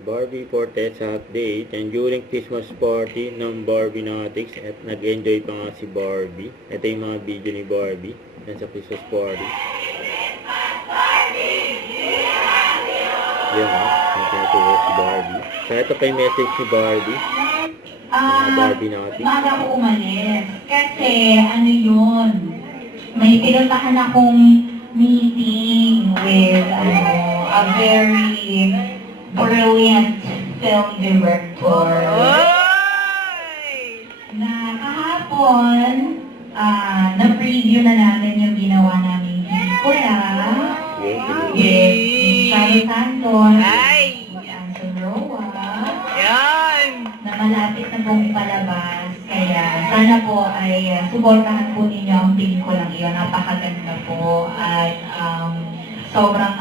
Barbie Fortes update. And during Christmas party ng Barbie Natics at nag-enjoy pa nga si Barbie. Ito yung mga video ni Barbie yan sa Christmas party. Yan ha, yung tinuturo si Barbie. So ito pa yung message ni Barbie. Barbie Natics. Maga ko umalis. Kasi ano yun, may pinuntahan akong meeting with a very brilliant film director. Na kahapon, na-preview na namin yung ginawa namin pelikula. With Charlie Santos, Anson Roa, na malapit na pong ipalabas. Kaya sana po ay suportahan po ninyo ang pelikulang iyon. Napakaganda po at sobrang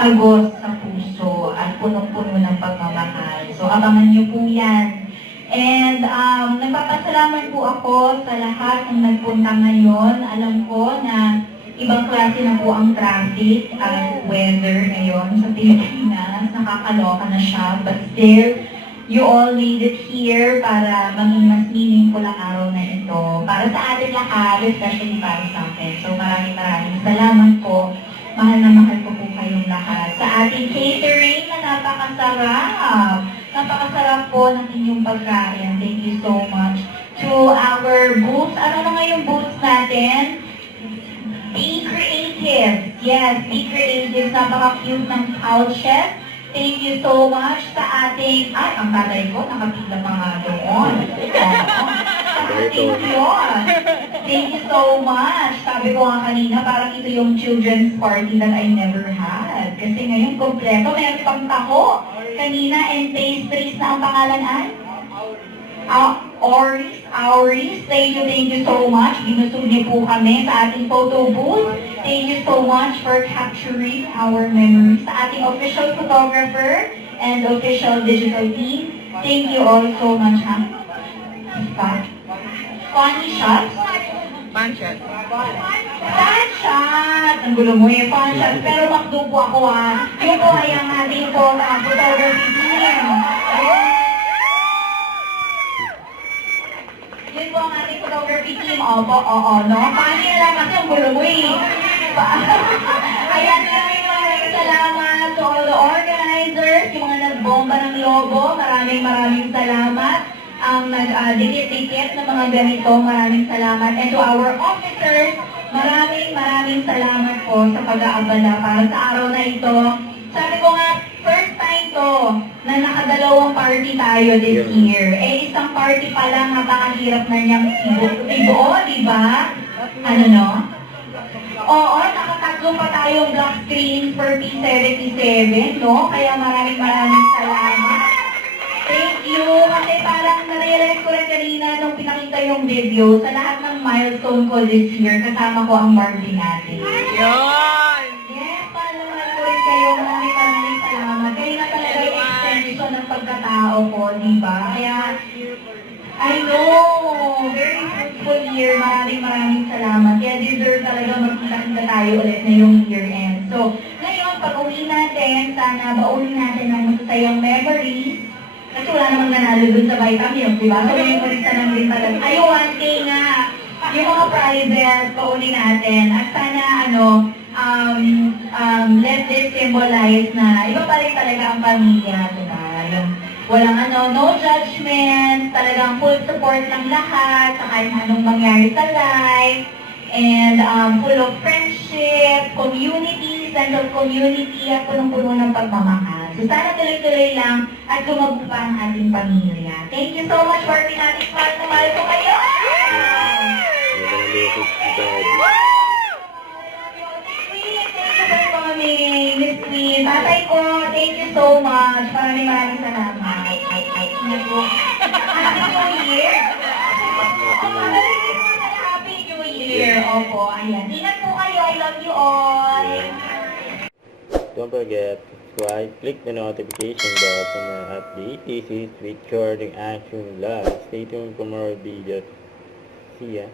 tagos sa puso at punong-puno ng pagmamahal. So abangan niyo po yan. And nagpapasalamat po ako sa lahat ng nagpunta ngayon. Alam ko na ibang klase na po ang traffic at weather ngayon sa Pilipinas. Nakakaloka na siya. But still, you all made it here para maging mas meaningful ang araw na ito. Para sa atin lahat, especially para sa akin. So maraming salamat po. Mahal na mahal ko po kayong lahat. Sa ating catering na napakasarap. Napakasarap po ng inyong pagkain. Thank you so much. To our booths. Ano na nga yung booths natin? Be Creative. Yes, Be Creative. Napaka-cute ng pouches. Thank you so much sa ating... Ay, ang tatay ko, nakapila pa nga doon. Thank you. Thank you so much. Sabi ko nga kanina, parang ito yung children's party that I never had. Kasi ngayon, kompleto. May pang taho. Kanina, and pastries na ang pangalan ay? Auris. Thank you so much. Binusog niyo po kami sa ating photo booth. Thank you so much for capturing our memories. Sa ating official photographer and official digital team, thank you all so much. Funny shots? Punch-up. Punch-up! Ang gulo mo eh, punch-up. Pero makdo po ako Yung po ay ang ating photography team. Yun po ang ating photography team. Opo, no? Paano lang kasi ang gulo mo eh. Ayan, maraming salamat to all the organizers, yung mga nagbomba ng logo. Maraming salamat. Ang nag-dikit-dikit ng mga ganito, maraming salamat. And to our officers, maraming salamat po sa pag-aabala para sa araw na ito. Sabi ko nga, first time to na nakadalawang party tayo this year. Isang party pa lang, napakahirap na niyang ibuo, di ba? Ano no? Oo, nakatatlo pa tayong black screen for P77, no? Kaya maraming salamat. Thank you. Kasi parang na-realize ko rin kanina nung pinakita yung video, sa lahat ng milestone ko this year, kasama ko ang Barbie natin. Yun! Yes, paalala ko rin kayo. Maraming salamat. Kayo na talaga yung extension ng pagkatao ko, di ba? Kaya, I know, very fruitful year. Maraming salamat. Kaya deserve talaga magkita-kita tayo ulit na yung year end. So, ngayon, pag-uwi natin, sana baunin natin ng masasayang memories. Kasi wala namang nanalo dun sa Vitamilk, di ba? So, memories na lang din talaga. Ay, one day nga, yung mga prizes, paunin natin. At sana, let this symbolize na iba pa rin talaga ang pamilya, di ba? Yung walang no judgment, talagang full support ng lahat sa kahit anong mangyari sa life, and full of friendship, community, sense of community, at punong-puno ng pagmamahal. So sana tuloy-tuloy lang at lumago pa ang ating pamilya. Thank you so much for natin. Mahal na mahal ko kayo! Miss Queen, tatay ko, thank you so much. Maraming salamat. Happy New Year! Happy New Year! Opo, ayan. Ingat po kayo. I love you all. Don't forget, subscribe, click the notification bell for more updates. This is Recording Action Vlog. Stay tuned for more videos. See ya.